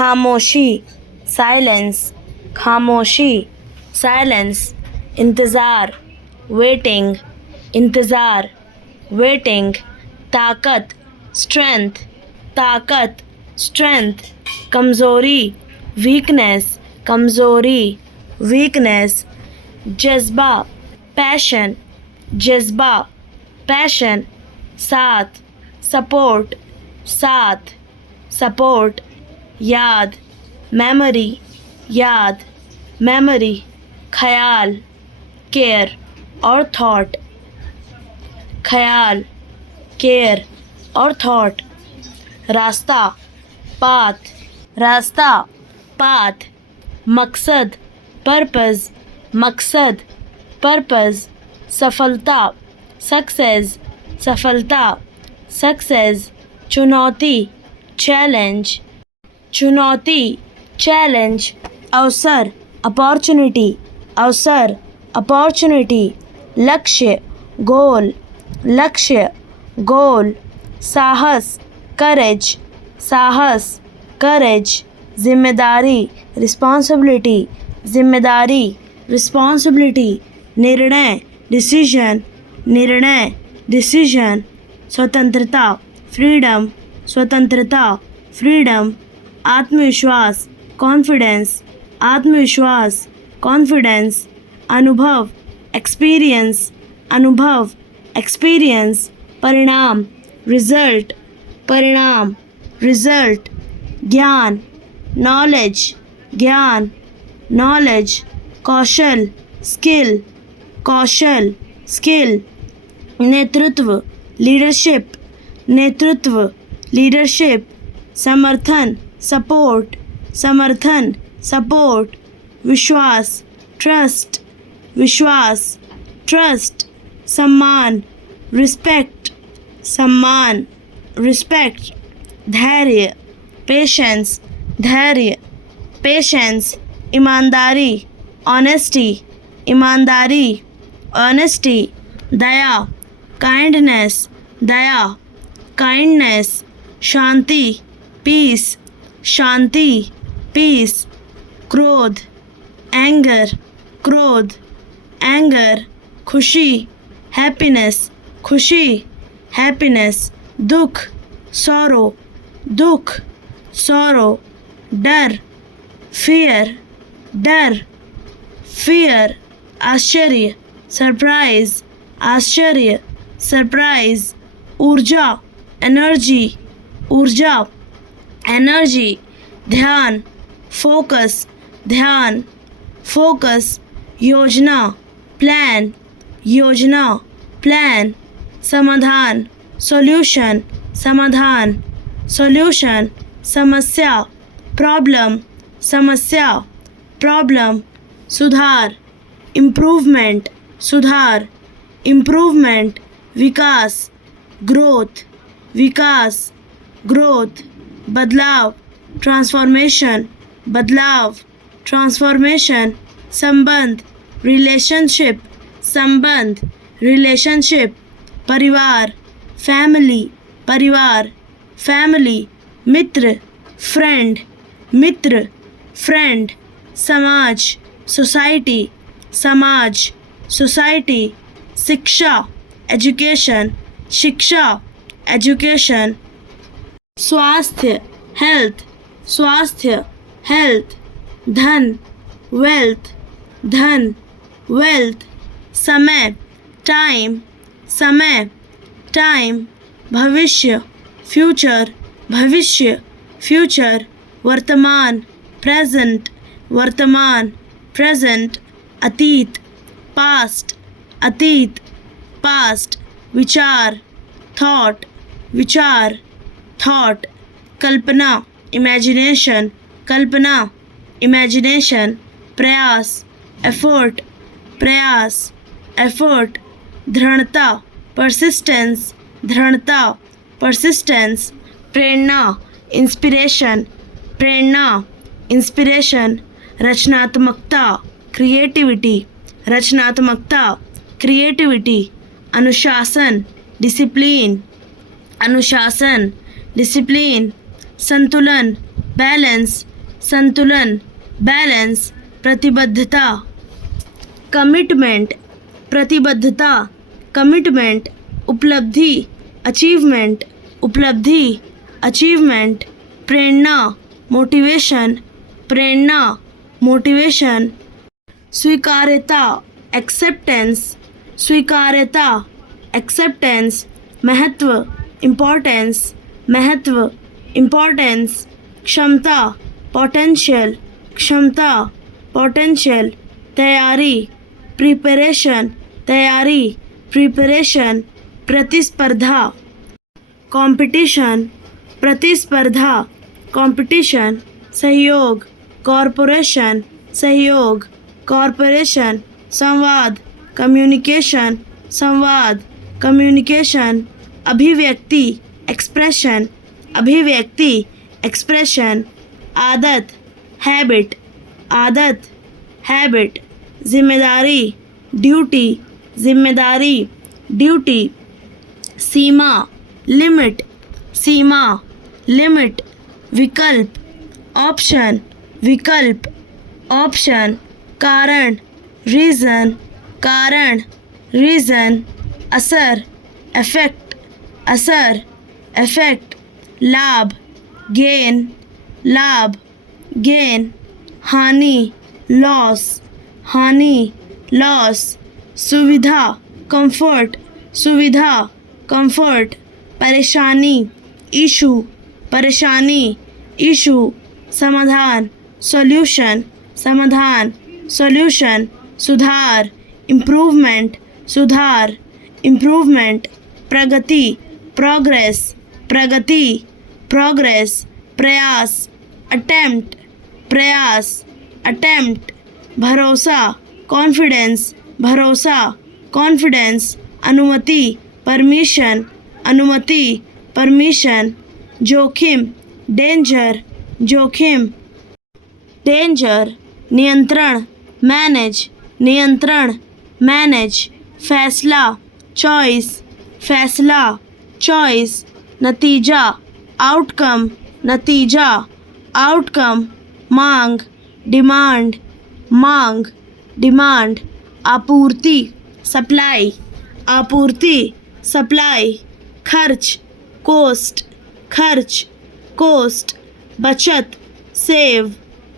खामोशी, साइलेंस, खामोशी, साइलेंस, इंतज़ार, वेटिंग, इंतज़ार, वेटिंग, ताकत, स्ट्रेंथ, ताकत, स्ट्रेंथ, कमज़ोरी, वीकनेस, कमज़ोरी, वीकनेस, जज्बा, पैशन, जज्बा, पैशन, साथ, सपोर्ट, साथ, सपोर्ट, याद, मेमोरी, याद, मेमोरी, ख्याल, केयर और थॉट, ख्याल, केयर और थॉट, रास्ता, पाथ, रास्ता, पाथ, मकसद, पर्पज़, मकसद, पर्पज़, सफलता, सक्सेस, सफलता, सक्सेस, चुनौती, चैलेंज, चुनौती, चैलेंज, अवसर, अपॉर्चुनिटी, अवसर, अपॉर्चुनिटी, लक्ष्य, गोल, लक्ष्य, गोल, साहस, करेज, साहस, करेज, जिम्मेदारी, रिस्पॉन्सिबिलिटी, जिम्मेदारी, रिस्पॉन्सिबिलिटी, निर्णय, डिसीजन, निर्णय, डिसीजन, स्वतंत्रता, फ्रीडम, स्वतंत्रता, फ्रीडम, आत्मविश्वास, कॉन्फिडेंस, आत्मविश्वास, कॉन्फिडेंस, अनुभव, एक्सपीरियंस, अनुभव, एक्सपीरियंस, परिणाम, रिजल्ट, परिणाम, रिजल्ट, ज्ञान, नॉलेज, ज्ञान, नॉलेज, कौशल, स्किल, कौशल, स्किल, नेतृत्व, लीडरशिप, नेतृत्व, लीडरशिप, समर्थन, सपोर्ट, समर्थन, सपोर्ट, विश्वास, ट्रस्ट, विश्वास, ट्रस्ट, सम्मान, रिस्पेक्ट, सम्मान, रिस्पेक्ट, धैर्य, पेशेंस, धैर्य, पेशेंस, ईमानदारी, ऑनेस्टी, ईमानदारी, ऑनेस्टी, दया, काइंडनेस, दया, काइंडनेस, शांति, पीस, शांति, पीस, क्रोध, एंगर, क्रोध, एंगर, खुशी, हैप्पीनेस, खुशी, हैप्पीनेस, दुख, सॉरो, दुख, सॉरो, डर, फियर, डर, फियर, आश्चर्य, सरप्राइज, आश्चर्य, सरप्राइज, ऊर्जा, एनर्जी, ऊर्जा, एनर्जी, ध्यान, फोकस, ध्यान, फोकस, योजना, प्लान, योजना, प्लान, समाधान, सॉल्यूशन, समाधान, सॉल्यूशन, समस्या, प्रॉब्लम, समस्या, प्रॉब्लम, सुधार, इम्प्रूवमेंट, सुधार, इम्प्रूवमेंट, विकास, ग्रोथ, विकास, ग्रोथ, बदलाव, ट्रांसफॉर्मेशन, बदलाव, ट्रांसफॉर्मेशन, संबंध, रिलेशनशिप, संबंध, रिलेशनशिप, परिवार, फैमिली, परिवार, फैमिली, मित्र, फ्रेंड, मित्र, फ्रेंड, समाज, सोसाइटी, समाज, सोसाइटी, शिक्षा, एजुकेशन, शिक्षा, एजुकेशन, स्वास्थ्य, हेल्थ, स्वास्थ्य, हेल्थ, धन, वेल्थ, धन, वेल्थ, समय, टाइम, समय, टाइम, भविष्य, फ्यूचर, भविष्य, फ्यूचर, वर्तमान, प्रेजेंट, वर्तमान, प्रेजेंट, अतीत, पास्ट, अतीत, पास्ट, विचार, थॉट, विचार, थॉट, कल्पना, इमेजिनेशन, कल्पना, इमेजिनेशन, प्रयास, एफर्ट, प्रयास, एफर्ट, दृढ़ता, परसिस्टेंस, दृढ़ता, परसिस्टेंस, प्रेरणा, इंस्पिरेशन, प्रेरणा, इंस्पिरेशन, रचनात्मकता, क्रिएटिविटी, रचनात्मकता, क्रिएटिविटी, अनुशासन, डिसिप्लिन, अनुशासन, डिसिप्लिन, संतुलन, बैलेंस संतुलन, बैलेंस प्रतिबद्धता, कमिटमेंट प्रतिबद्धता, कमिटमेंट, उपलब्धि अचीवमेंट, उपलब्धि अचीवमेंट, प्रेरणा मोटिवेशन, प्रेरणा मोटिवेशन, स्वीकार्यता एक्सेप्टेंस, स्वीकार्यता एक्सेप्टेंस, महत्व इम्पोर्टेंस, महत्व इम्पोर्टेंस, क्षमता पोटेंशियल, क्षमता पोटेंशियल, तैयारी प्रिपरेशन, तैयारी प्रिपरेशन, प्रतिस्पर्धा कंपटीशन, प्रतिस्पर्धा कंपटीशन, सहयोग कॉरपोरेशन, सहयोग कॉरपोरेशन, संवाद कम्युनिकेशन, संवाद कम्युनिकेशन, अभिव्यक्ति एक्सप्रेशन, अभिव्यक्ति एक्सप्रेशन, आदत हैबिट, आदत हैबिट, जिम्मेदारी ड्यूटी, जिम्मेदारी ड्यूटी, सीमा लिमिट, सीमा लिमिट, विकल्प ऑप्शन, विकल्प ऑप्शन, कारण रीज़न, कारण रीज़न, असर इफेक्ट, असर इफेक्ट, लाभ गेन, लाभ गेन, हानि लॉस, हानि लॉस, सुविधा कंफर्ट, सुविधा कंफर्ट, परेशानी इशू, परेशानी इशू, समाधान सॉल्यूशन, समाधान सॉल्यूशन, सुधार इम्प्रूवमेंट, सुधार इम्प्रूवमेंट, प्रगति प्रोग्रेस, प्रगति प्रोग्रेस, प्रयास अटेम्प्ट, प्रयास अटेम्प्ट, भरोसा कॉन्फिडेंस, भरोसा कॉन्फिडेंस, अनुमति परमिशन, अनुमति परमिशन, जोखिम डेंजर, जोखिम डेंजर, नियंत्रण मैनेज, नियंत्रण मैनेज, फैसला चॉइस, फैसला चॉइस, नतीजा आउटकम, नतीजा आउटकम, मांग डिमांड, मांग डिमांड, आपूर्ति सप्लाई, आपूर्ति सप्लाई, खर्च कोस्ट, खर्च कोस्ट, बचत सेव,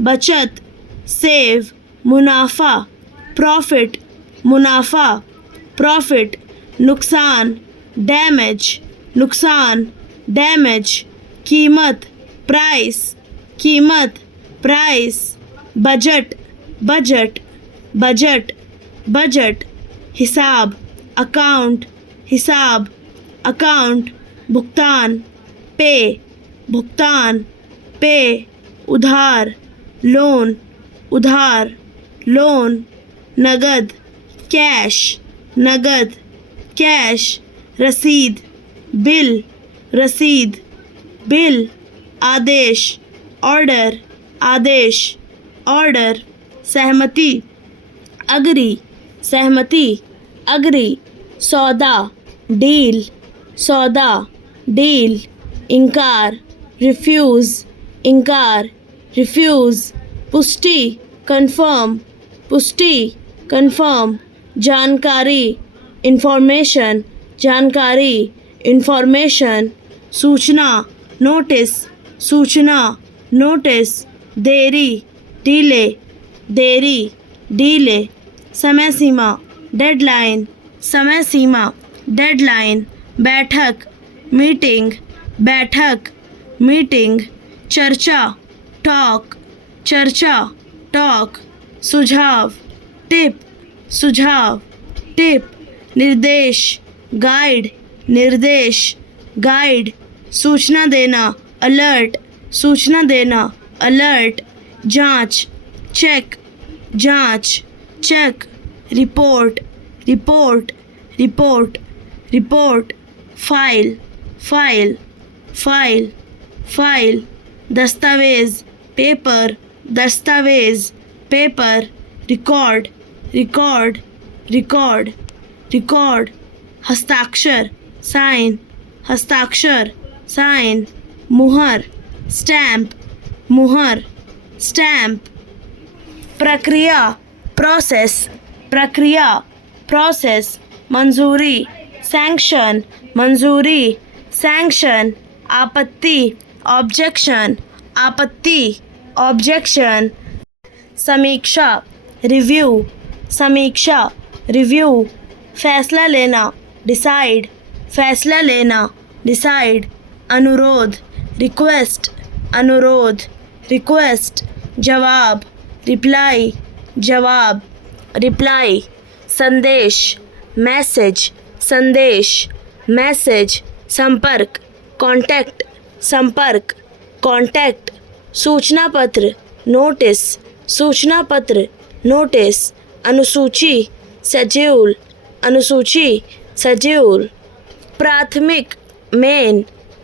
बचत सेव, मुनाफा प्रॉफिट, मुनाफा प्रॉफिट, नुकसान डैमेज, नुकसान डैमेज, कीमत प्राइस, कीमत price, budget budget, budget budget, हिसाब अकाउंट, हिसाब अकाउंट, भुगतान पे, भुगतान पे, उधार लोन, उधार लोन, नगद कैश, नगद कैश, रसीद बिल, रसीद बिल, आदेश ऑर्डर, आदेश ऑर्डर, सहमति अग्री, सहमति अग्री, सौदा डील, सौदा डील, इनकार रिफ्यूज़, इनकार रिफ्यूज़, पुष्टि कंफर्म, पुष्टि कंफर्म, जानकारी इंफॉर्मेशन, जानकारी इंफॉर्मेशन, सूचना नोटिस, सूचना नोटिस, देरी डीले, देरी डीले, समय सीमा डेडलाइन, समय सीमा डेडलाइन, बैठक मीटिंग, बैठक मीटिंग, चर्चा टॉक, चर्चा टॉक, सुझाव टिप, सुझाव टिप, निर्देश गाइड, निर्देश गाइड, सूचना देना अलर्ट, सूचना देना अलर्ट, जांच चेक, जांच check, report, report, report, report, file, file, file, file, दस्तावेज पेपर, दस्तावेज paper, record, record, record, record, हस्ताक्षर साइन, हस्ताक्षर साइन, मुहर स्टैम्प, मुहर, स्टैम्प, प्रक्रिया, प्रोसेस, प्रक्रिया, प्रोसेस, मंजूरी, सैंक्शन, मंजूरी, सैंक्शन, आपत्ति, ऑब्जेक्शन, आपत्ति, ऑब्जेक्शन, समीक्षा, रिव्यू, समीक्षा, रिव्यू, फैसला लेना, डिसाइड, फैसला लेना, डिसाइड, अनुरोध, रिक्वेस्ट, अनुरोध, रिक्वेस्ट, जवाब, रिप्लाई, जवाब, रिप्लाई, संदेश, मैसेज, संदेश, मैसेज, संपर्क, कांटेक्ट, संपर्क, कांटेक्ट, सूचना पत्र, नोटिस, सूचना पत्र, नोटिस, अनुसूची, शेड्यूल, अनुसूची, शेड्यूल, प्राथमिक, मेन,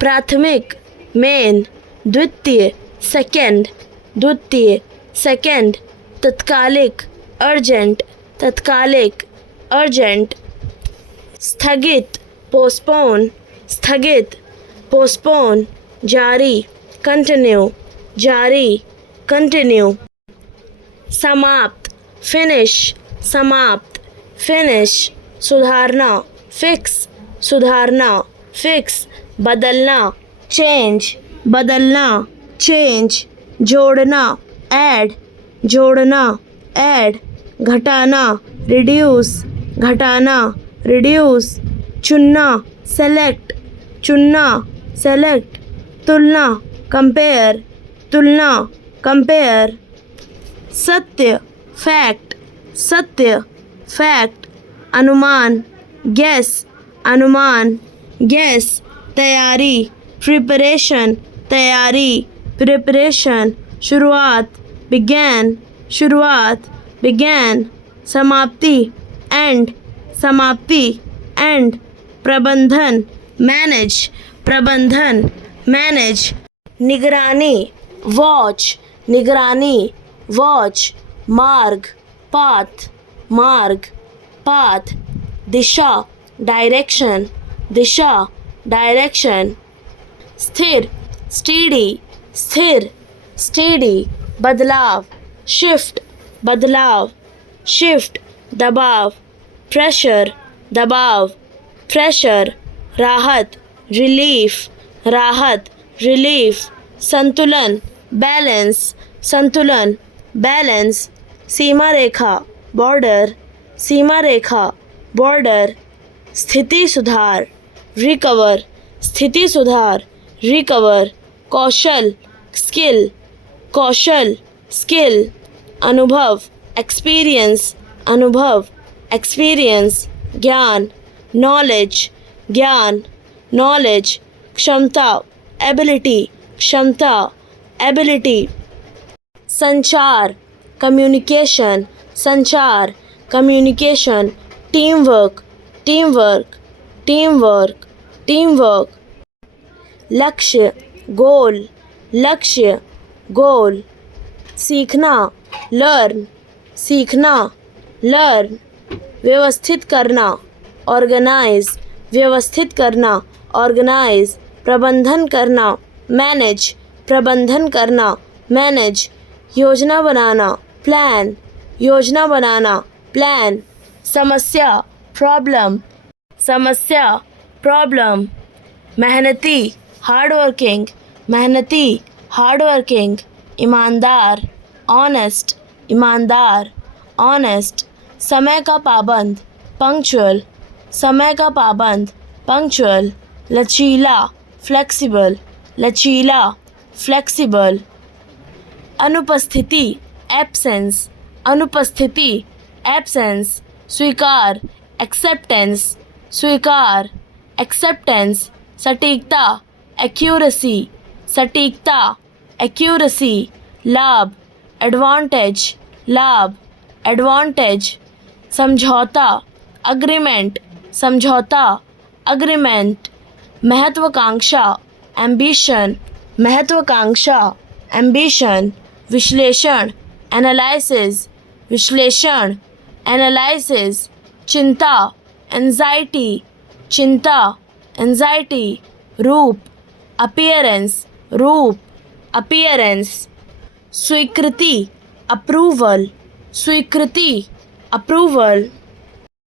प्राथमिक, मेन, द्वितीय, सेकंड, द्वितीय, सेकंड, तत्कालिक, अर्जेंट, तत्कालिक, अर्जेंट, स्थगित, पोस्टपोन, स्थगित, पोस्टपोन, जारी, कंटिन्यू, जारी, कंटिन्यू, समाप्त, फिनिश, समाप्त, फिनिश, सुधारना, फिक्स, सुधारना, फिक्स, बदलना, चेंज, बदलना, चेंज, जोड़ना, ऐड, जोड़ना, ऐड, घटाना, रिड्यूस, घटाना, रिड्यूस, चुनना, सेलेक्ट, चुनना, सेलेक्ट, तुलना, कंपेयर, तुलना, कंपेयर, सत्य, फैक्ट, सत्य, फैक्ट, अनुमान, गेस, अनुमान, गेस, तैयारी, प्रिपरेशन, तैयारी, प्रिपरेशन, शुरुआत, बिगैन, शुरुआत, बिगैन, समाप्ति, एंड, समाप्ति, एंड, प्रबंधन, मैनेज, प्रबंधन, मैनेज, निगरानी, वॉच, निगरानी, वॉच, मार्ग, पाथ, मार्ग, पाथ, दिशा, डायरेक्शन, दिशा, डायरेक्शन, स्थिर, स्टीडी, स्थिर, स्टीडी, बदलाव, शिफ्ट, बदलाव, शिफ्ट, दबाव, प्रेशर, दबाव, प्रेशर, राहत, रिलीफ, राहत, रिलीफ, संतुलन, बैलेंस, संतुलन, बैलेंस, सीमा रेखा, बॉर्डर, सीमा रेखा, बॉर्डर, स्थिति सुधार, रिकवर, स्थिति सुधार, रिकवर, कौशल, स्किल, कौशल, स्किल, अनुभव, एक्सपीरियंस, अनुभव, एक्सपीरियंस, ज्ञान, नॉलेज, ज्ञान, नॉलेज, क्षमता, एबिलिटी, क्षमता, एबिलिटी, संचार, कम्युनिकेशन, संचार, communication, team work, team work, team work, team work, लक्ष्य, गोल, लक्ष्य, गोल, सीखना, लर्न, सीखना, लर्न, व्यवस्थित करना, ऑर्गेनाइज, व्यवस्थित करना, ऑर्गेनाइज, प्रबंधन करना, मैनेज, प्रबंधन करना, मैनेज, योजना बनाना, प्लान, योजना बनाना, प्लान, समस्या, प्रॉब्लम, समस्या, प्रॉब्लम, मेहनती, हार्ड वर्किंग, मेहनती, हार्ड वर्किंग, ईमानदार, ऑनेस्ट, ईमानदार, ऑनेस्ट, समय का पाबंद, पंक्चुअल, समय का पाबंद, पंक्चुअल, लचीला, फ्लेक्सिबल, लचीला, फ्लेक्सिबल, अनुपस्थिति, एब्सेंस, अनुपस्थिति, एब्सेंस, स्वीकार, एक्सेप्टेंस, स्वीकार, एक्सेप्टेंस, सटीकता, एक्यूरेसी, सटीकता, एक्यूरेसी, लाभ, एडवांटेज, लाभ, एडवांटेज, समझौता, अग्रीमेंट, समझौता, अग्रीमेंट, महत्वाकांक्षा, एम्बिशन, महत्वाकांक्षा, एम्बिशन, विश्लेषण, एनालिसिस, विश्लेषण, एनालिसिस, चिंता, एंजाइटी, चिंता, एंजाइटी, रूप, अपीयरेंस, रूप, अपीयरेंस, स्वीकृति, अप्रूवल, स्वीकृति, अप्रूवल,